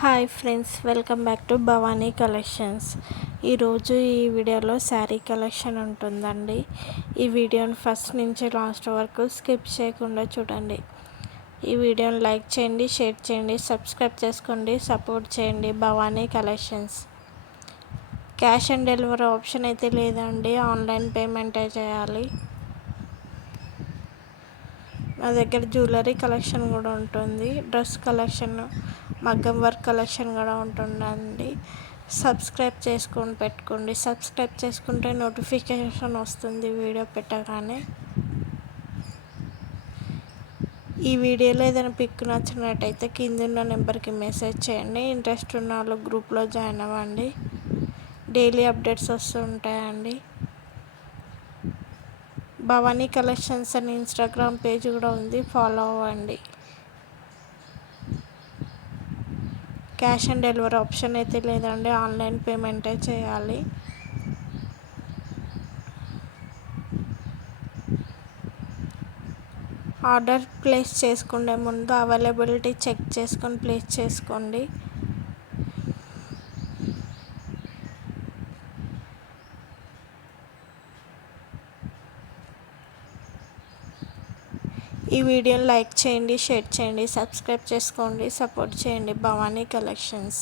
Hi friends, welcome back to Bhavani collections. ఈరోజు ఈ వీడియోలో శారీ కలెక్షన్ ఉంటుందండి. ఈ వీడియోని ఫస్ట్ నుంచి లాస్ట్ వరకు స్కిప్ చేయకుండా చూడండి. ఈ వీడియోని లైక్ చేయండి, షేర్ చేయండి, సబ్స్క్రైబ్ చేసుకోండి, సపోర్ట్ చేయండి. Bhavani collections. Cash on delivery option అయితే లేదండి, ఆన్లైన్ పేమెంటే చేయాలి. నా దగ్గర జ్యువెలరీ కలెక్షన్ కూడా ఉంటుంది, డ్రెస్ కలెక్షన్, మగ్గం వర్క్ కలెక్షన్ కూడా ఉంటుందండి. సబ్స్క్రైబ్ చేసుకొని పెట్టుకోండి. సబ్స్క్రైబ్ చేసుకుంటే నోటిఫికేషన్ వస్తుంది వీడియో పెట్టగానే. ఈ వీడియోలో ఏదైనా పిక్ నచ్చినట్టయితే కింద ఉన్న నెంబర్కి మెసేజ్ చేయండి. ఇంట్రెస్ట్ ఉన్న వాళ్ళు గ్రూప్లో జాయిన్ అవ్వండి. డైలీ అప్డేట్స్ వస్తూ ఉంటాయండి. భవానీ కలెక్షన్స్ అని ఇన్స్టాగ్రామ్ పేజ్ కూడా ఉంది, ఫాలో అవ్వండి. క్యాష్ ఆన్ డెలివరీ ఆప్షన్ అయితే లేదండి, ఆన్లైన్ పేమెంటే చేయాలి. ఆర్డర్ ప్లేస్ చేసుకునే ముందు అవైలబిలిటీ చెక్ చేసుకొని ప్లేస్ చేసుకోండి. ఈ వీడియోని లైక్ చేయండి, షేర్ చేయండి, సబ్స్క్రైబ్ చేసుకోండి, సపోర్ట్ చేయండి. భవానీ కలెక్షన్స్.